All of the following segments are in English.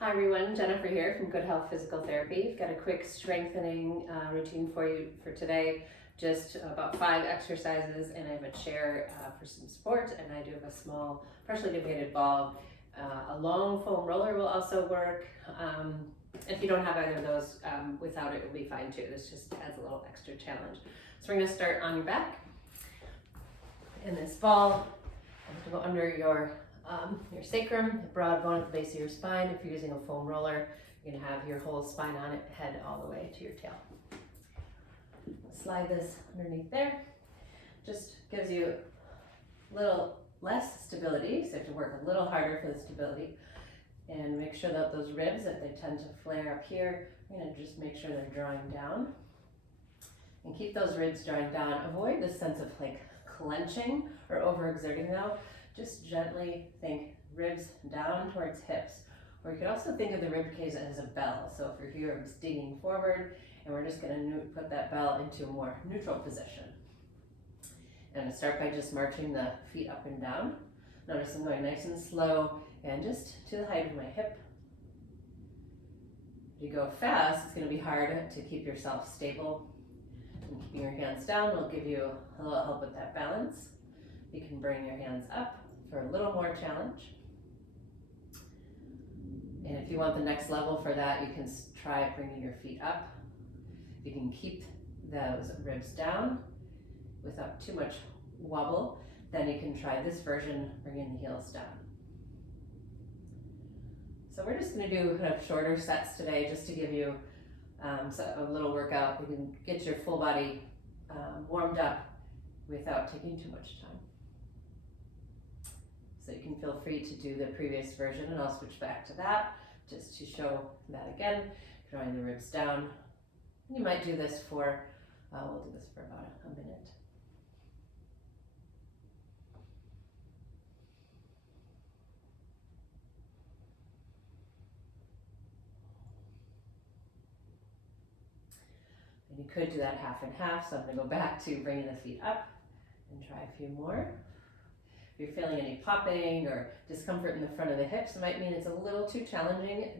Hi everyone, Jennifer here from Good Health Physical Therapy. Got a quick strengthening routine for you for today. Just about 5 exercises, and I have a chair for some support, and I do have a small partially deflated ball. A long foam roller will also work. If you don't have either of those, without it will be fine too. This just adds a little extra challenge. So we're going to start on your back. In this ball, I'm going to go under your sacrum, the broad bone at the base of your spine. If you're using a foam roller, you're going to have your whole spine on it, head all the way to your tail. Slide this underneath there. Just gives you a little less stability, so you have to work a little harder for the stability. And make sure that those ribs, if they tend to flare up here, you're going to just make sure they're drawing down. And keep those ribs drawing down. Avoid this sense of like clenching or overexerting though. Just gently think ribs down towards hips. Or you could also think of the rib cage as a bell. So if you're here, I'm digging forward, and we're just going to put that bell into a more neutral position. And I'm going to start by just marching the feet up and down. Notice I'm going nice and slow and just to the height of my hip. If you go fast, it's going to be hard to keep yourself stable. And keeping your hands down will give you a little help with that balance. You can bring your hands up for a little more challenge. And if you want the next level for that, you can try bringing your feet up. You can keep those ribs down without too much wobble. Then you can try this version, bringing the heels down. So we're just going to do kind of shorter sets today, just to give you a little workout. You can get your full body warmed up without taking too much time. So you can feel free to do the previous version, and I'll switch back to that just to show that again, drawing the ribs down. You might do this for, we'll do this for about a minute. And you could do that half and half, so I'm going to go back to bringing the feet up and try a few more. If you're feeling any popping or discomfort in the front of the hips, it might mean it's a little too challenging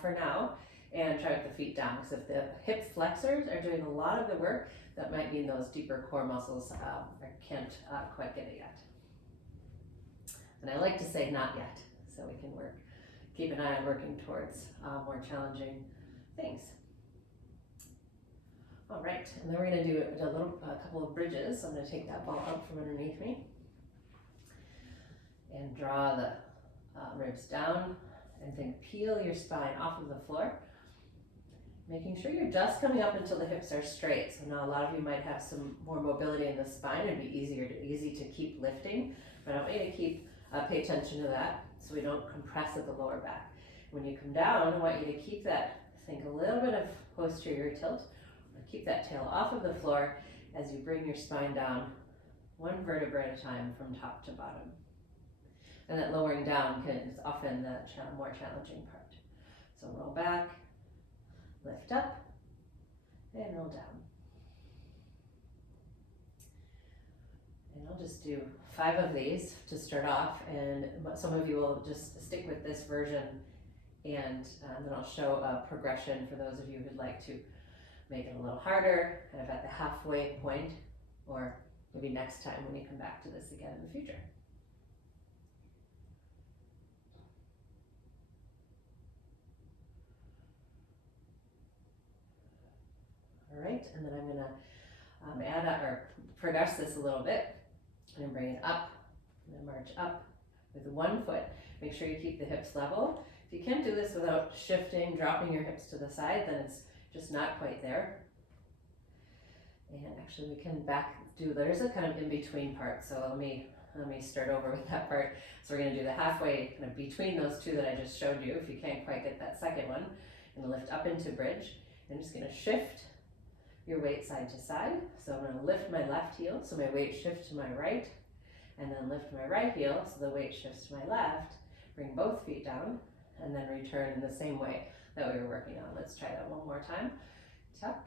for now, and try with the feet down, because if the hip flexors are doing a lot of the work, that might mean those deeper core muscles can't quite get it yet. And I like to say not yet, so we can keep an eye on working towards more challenging things. All right, and then we're going to do a couple of bridges. So I'm going to take that ball up from underneath me and draw the ribs down, and then peel your spine off of the floor, making sure you're just coming up until the hips are straight. So now a lot of you might have some more mobility in the spine. It'd be easy to keep lifting, but I want you to pay attention to that so we don't compress at the lower back. When you come down, I want you to keep that, think a little bit of posterior tilt, or keep that tail off of the floor as you bring your spine down one vertebra at a time from top to bottom. And that lowering down is often the more challenging part. So roll back, lift up, and roll down. And I'll just do 5 of these to start off, and some of you will just stick with this version, and then I'll show a progression for those of you who'd like to make it a little harder, kind of at the halfway point, or maybe next time when you come back to this again in the future. All right, and then I'm going to add up or progress this a little bit. I'm going to bring it up and then march up with one foot. Make sure you keep the hips level. If you can't do this without shifting, dropping your hips to the side, then it's just not quite there. And actually we can there's a kind of in-between part. So let me start over with that part. So we're going to do the halfway kind of between those two that I just showed you. If you can't quite get that second one, I'm going to lift up into bridge. I'm just going to shift your weight side to side. So I'm going to lift my left heel, so my weight shifts to my right, and then lift my right heel, so the weight shifts to my left. Bring both feet down, and then return in the same way that we were working on. Let's try that one more time. Tuck,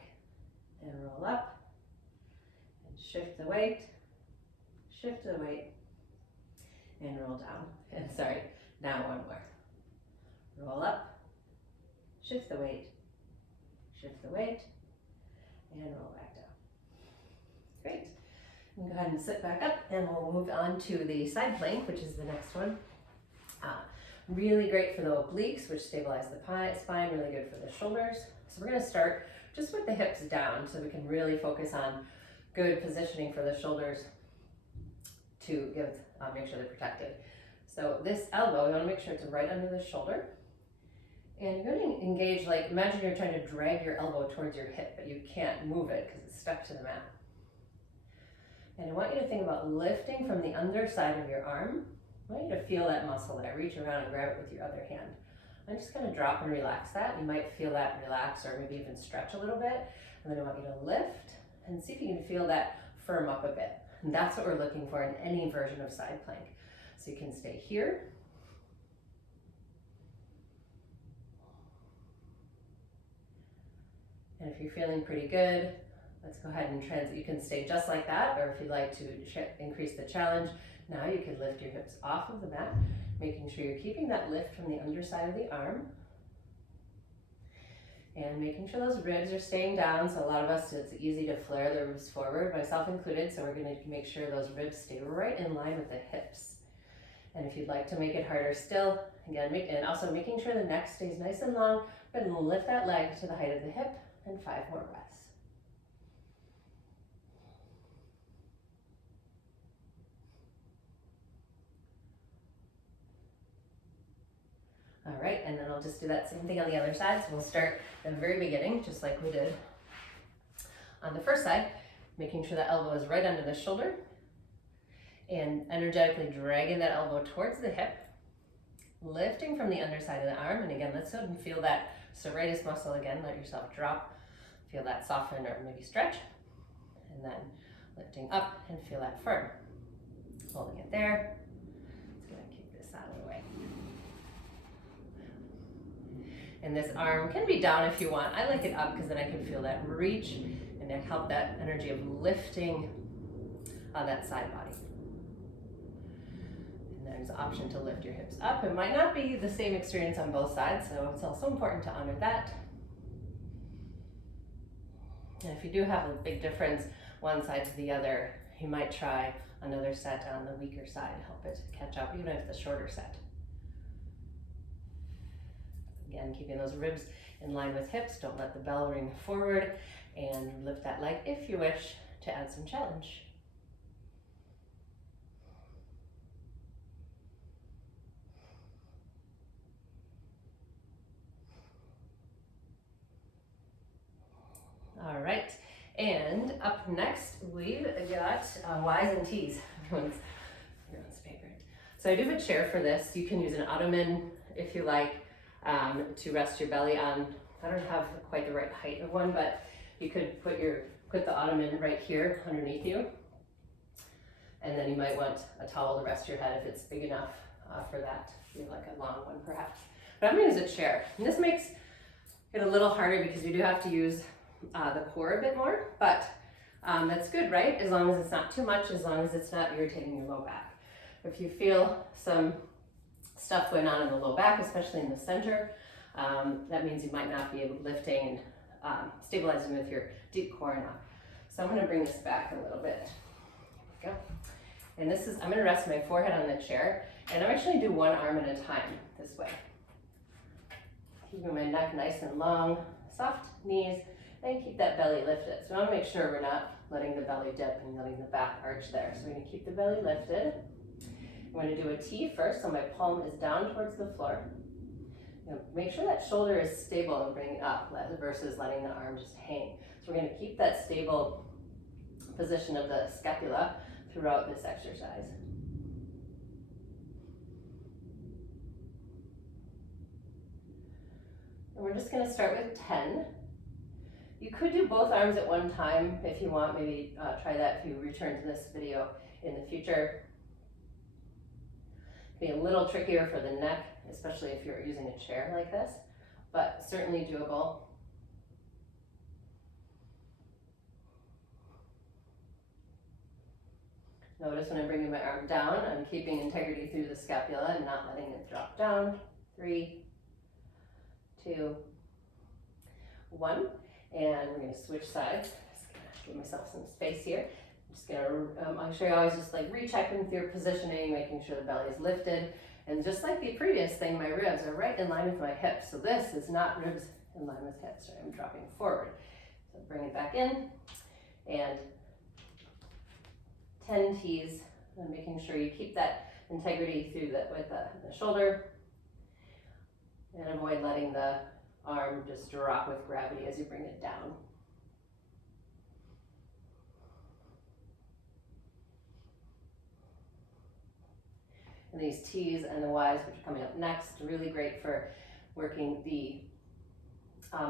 and roll up, and shift the weight, and roll down. And sorry, now one more. Roll up, shift the weight, and roll back down. Great. And go ahead and sit back up, and we'll move on to the side plank, which is the next one. Really great for the obliques, which stabilize the spine, really good for the shoulders. So we're gonna start just with the hips down so we can really focus on good positioning for the shoulders to make sure they're protected. So this elbow, you wanna make sure it's right under the shoulder. And you're gonna engage, like imagine you're trying to drag your elbow towards your hip, but you can't move it because it's stuck to the mat. And I want you to think about lifting from the underside of your arm. I want you to feel that muscle there. Reach around and grab it with your other hand. I'm just gonna drop and relax that. You might feel that relax or maybe even stretch a little bit. And then I want you to lift and see if you can feel that firm up a bit. And that's what we're looking for in any version of side plank. So you can stay here. And if you're feeling pretty good, let's go ahead and transit. You can stay just like that, or if you'd like to increase the challenge, now you can lift your hips off of the mat, making sure you're keeping that lift from the underside of the arm. And making sure those ribs are staying down. So a lot of us, it's easy to flare the ribs forward, myself included. So we're gonna make sure those ribs stay right in line with the hips. And if you'd like to make it harder still, again, and also making sure the neck stays nice and long, go ahead and lift that leg to the height of the hip, and 5 more breaths. All right, and then I'll just do that same thing on the other side. So we'll start at the very beginning, just like we did on the first side, making sure the elbow is right under the shoulder and energetically dragging that elbow towards the hip, lifting from the underside of the arm. And again, let's go and feel that serratus muscle again. Let yourself drop, feel that soften or maybe stretch, and then lifting up and feel that firm. Holding it there. Just gonna keep this out of the way. And this arm can be down if you want. I like it up because then I can feel that reach and then help that energy of lifting on that side body. And there's an option to lift your hips up. It might not be the same experience on both sides, so it's also important to honor that. And if you do have a big difference one side to the other, you might try another set on the weaker side, help it catch up, even if it's a shorter set. Again, keeping those ribs in line with hips, don't let the bell ring forward, and lift that leg if you wish to add some challenge. All right, and up next we've got Y's and T's, everyone's favorite. So I do have a chair for this. You can use an ottoman if you like to rest your belly on. I don't have quite the right height of one, but you could put the ottoman right here underneath you, and then you might want a towel to rest your head if it's big enough for that. You have like a long one perhaps. But I'm gonna use a chair, and this makes it a little harder because you do have to use the core a bit more, but that's good, right? As long as it's not too much, as long as it's not irritating your low back. If you feel some stuff going on in the low back, especially in the center, that means you might not be able to lifting and stabilizing with your deep core enough. So I'm gonna bring this back a little bit. There we go. And I'm gonna rest my forehead on the chair, and I'm actually gonna do one arm at a time this way. Keeping my neck nice and long, soft knees, and keep that belly lifted. So I want to make sure we're not letting the belly dip and letting the back arch there. So we're going to keep the belly lifted. I'm going to do a T first, so my palm is down towards the floor. Make sure that shoulder is stable and bring it up versus letting the arm just hang. So we're going to keep that stable position of the scapula throughout this exercise. And we're just going to start with 10. You could do both arms at one time if you want. Maybe try that if you return to this video in the future. Be a little trickier for the neck, especially if you're using a chair like this, but certainly doable. Notice when I'm bringing my arm down, I'm keeping integrity through the scapula and not letting it drop down. 3, 2, 1, and we're gonna switch sides. Just gonna give myself some space here. I'm just gonna, I'm sure you always just like recheck with your positioning, making sure the belly is lifted. And just like the previous thing, my ribs are right in line with my hips. So this is not ribs in line with hips, right? I'm dropping forward. So bring it back in, and 10 T's, and making sure you keep that integrity through with the shoulder, and avoid letting the arm just drop with gravity as you bring it down. And these T's and the Y's, which are coming up next, are really great for working the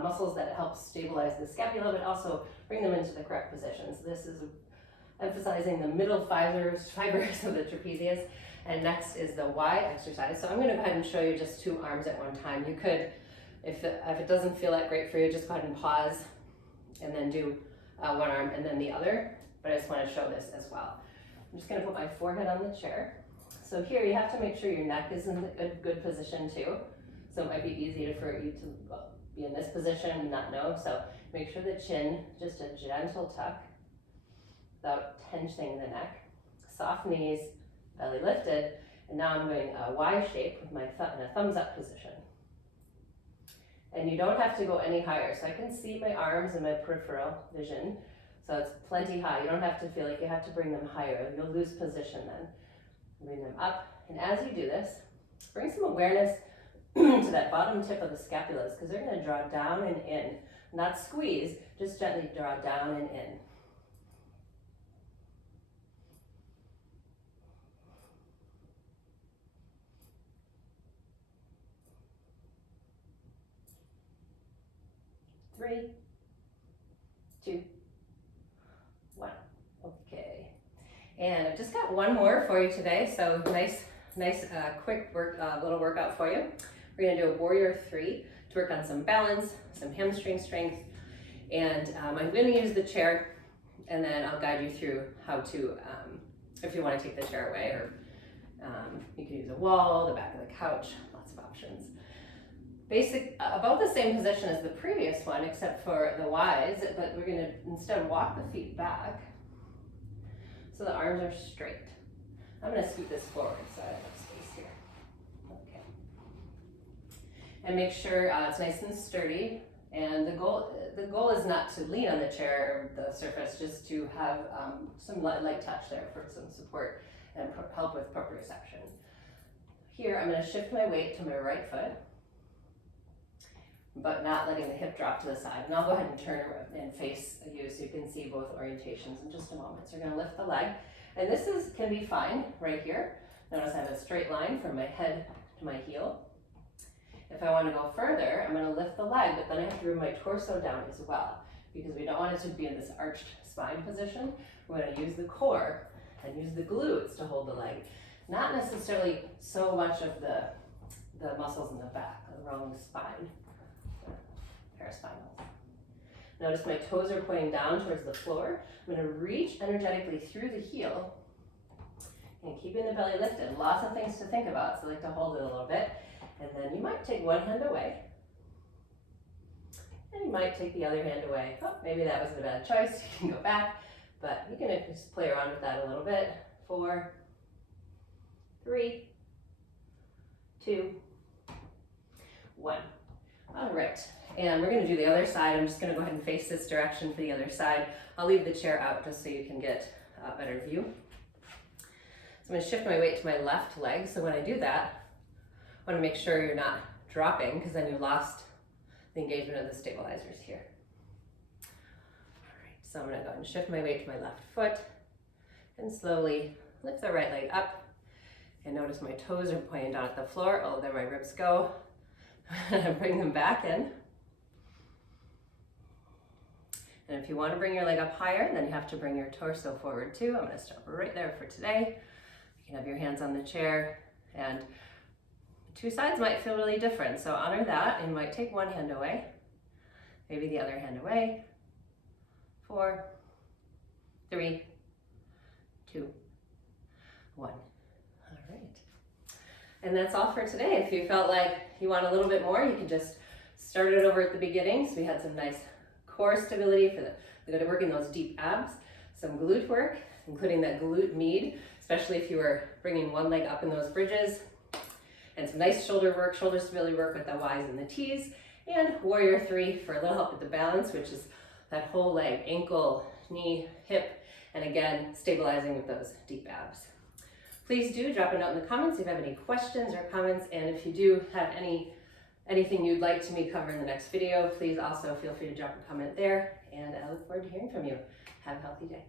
muscles that help stabilize the scapula, but also bring them into the correct positions. This is emphasizing the middle fibers of the trapezius. And next is the Y exercise. So I'm going to go ahead and show you just 2 arms at one time. You could, if it doesn't feel that great for you, just go ahead and pause and then do one arm and then the other. But I just want to show this as well. I'm just going to put my forehead on the chair. So here you have to make sure your neck is in a good position too. So it might be easy for you to be in this position and not know. So make sure the chin, just a gentle tuck without tensioning the neck. Soft knees, belly lifted. And now I'm doing a Y shape with my thumb in a thumbs up position. And you don't have to go any higher. So I can see my arms and my peripheral vision. So it's plenty high. You don't have to feel like you have to bring them higher. You'll lose position then. Bring them up. And as you do this, bring some awareness to that bottom tip of the scapulas, because they're going to draw down and in. Not squeeze, just gently draw down and in. Three, 2, 1. Okay. And I've just got one more for you today. So nice, quick little workout for you. We're going to do a warrior 3 to work on some balance, some hamstring strength, and I'm going to use the chair, and then I'll guide you through how to, if you want to take the chair away, or you can use a wall, the back of the couch, lots of options. About the same position as the previous one, except for the Y's, but we're going to instead walk the feet back so the arms are straight. I'm going to scoot this forward so I have space here. Okay. And make sure it's nice and sturdy. And the goal is not to lean on the chair or the surface, just to have some light touch there for some support and help with proprioception. Here, I'm going to shift my weight to my right foot, but not letting the hip drop to the side. And I'll go ahead and turn and face you so you can see both orientations in just a moment. So you're going to lift the leg. And this can be fine right here. Notice I have a straight line from my head to my heel. If I want to go further, I'm going to lift the leg, but then I have to bring my torso down as well, because we don't want it to be in this arched spine position. We're going to use the core and use the glutes to hold the leg. Not necessarily so much of the muscles in the back, around the spine. Paraspinals. Notice my toes are pointing down towards the floor. I'm going to reach energetically through the heel and keeping the belly lifted. Lots of things to think about, so I like to hold it a little bit. And then you might take one hand away. And you might take the other hand away. Oh, maybe that was a bad choice. You can go back, but you can just play around with that a little bit. 4, 3, 2, 1. All right. And we're going to do the other side. I'm just going to go ahead and face this direction for the other side. I'll leave the chair out just so you can get a better view. So I'm going to shift my weight to my left leg. So when I do that, I want to make sure you're not dropping, because then you lost the engagement of the stabilizers here. All right, so I'm going to go ahead and shift my weight to my left foot and slowly lift the right leg up. And notice my toes are pointing down at the floor. Oh, there my ribs go. Bring them back in. And if you want to bring your leg up higher, then you have to bring your torso forward too. I'm going to stop right there for today. You can have your hands on the chair, and 2 sides might feel really different. So honor that, and you might take one hand away, maybe the other hand away. 4, 3, 2, 1. All right. And that's all for today. If you felt like you want a little bit more, you can just Started over at the beginning, so we had some nice core stability for we're going to work in those deep abs, some glute work, including that glute med, especially if you were bringing one leg up in those bridges, and some nice shoulder work, shoulder stability work with the Ys and the Ts, and warrior 3 for a little help with the balance, which is that whole leg, ankle, knee, hip, and again, stabilizing with those deep abs. Please do drop a note in the comments if you have any questions or comments, and if you do have anything you'd like to me cover in the next video, please also feel free to drop a comment there, and I look forward to hearing from you. Have a healthy day.